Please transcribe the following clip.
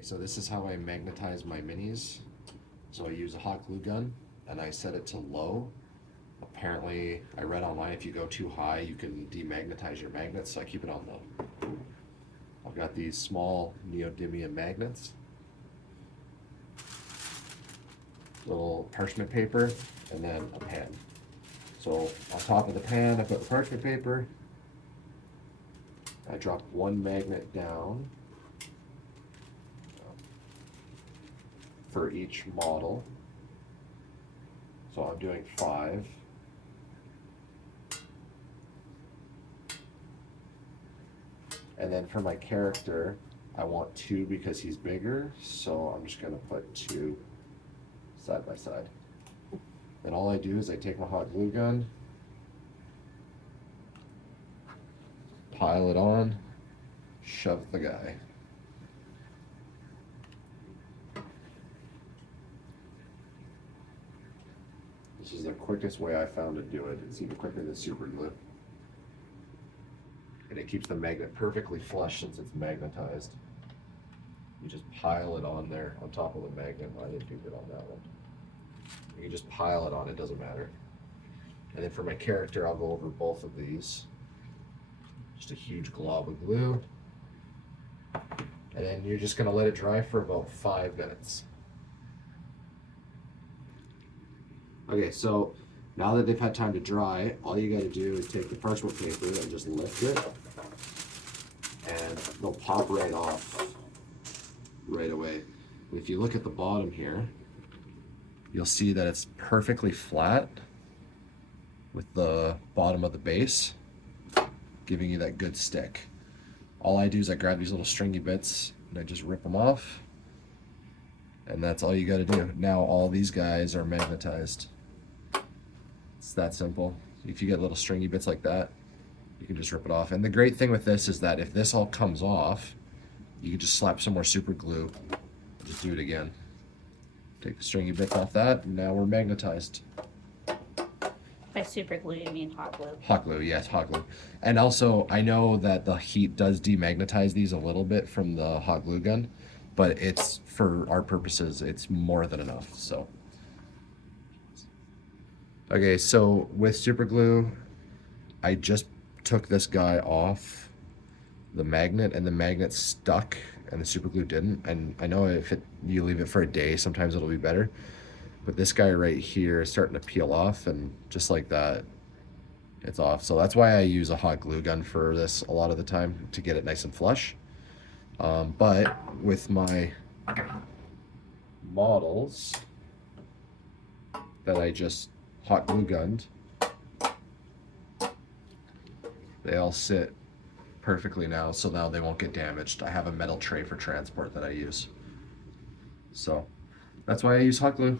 So this is how I magnetize my minis. So I use a hot glue gun and I set it to low. Apparently, I read online if you go too high, you can demagnetize your magnets, so I keep it on low. I've got these small neodymium magnets, little parchment paper, and then a pan. So on top of the pan, I put the parchment paper. I drop one magnet down for each model. So I'm doing 5. And then for my character, I want 2 because he's bigger, so I'm just gonna put 2 side by side. And all I do is I take my hot glue gun, pile it on, shove the guy. This is the quickest way I found to do it. It's even quicker than super glue. And it keeps the magnet perfectly flush since it's magnetized. You just pile it on there on top of the magnet. I didn't do good on that one. You can just pile it on, it doesn't matter. And then for my character, I'll go over both of these. Just a huge glob of glue. And then you're just gonna let it dry for about 5 minutes. Okay, so now that they've had time to dry, all you gotta do is take the parchment paper and just lift it, and they'll pop right off right away. If you look at the bottom here, you'll see that it's perfectly flat with the bottom of the base, giving you that good stick. All I do is I grab these little stringy bits and I just rip them off, and that's all you gotta do. Now all these guys are magnetized. It's that simple. If you get little stringy bits like that, you can just rip it off. And the great thing with this is that if this all comes off, you can just slap some more super glue, just do it again. Take the stringy bits off that, and now we're magnetized. By super glue, you mean hot glue? Hot glue, yes, hot glue. And also, I know that the heat does demagnetize these a little bit from the hot glue gun, but it's, for our purposes, it's more than enough, so. Okay, so with super glue, I just took this guy off the magnet, and the magnet stuck and the super glue didn't. And I know if you leave it for a day, sometimes it'll be better. But this guy right here is starting to peel off, and just like that, it's off. So that's why I use a hot glue gun for this a lot of the time, to get it nice and flush. But with my models that I just hot glue gunned, they all sit perfectly now, so now they won't get damaged. I have a metal tray for transport that I use. So that's why I use hot glue.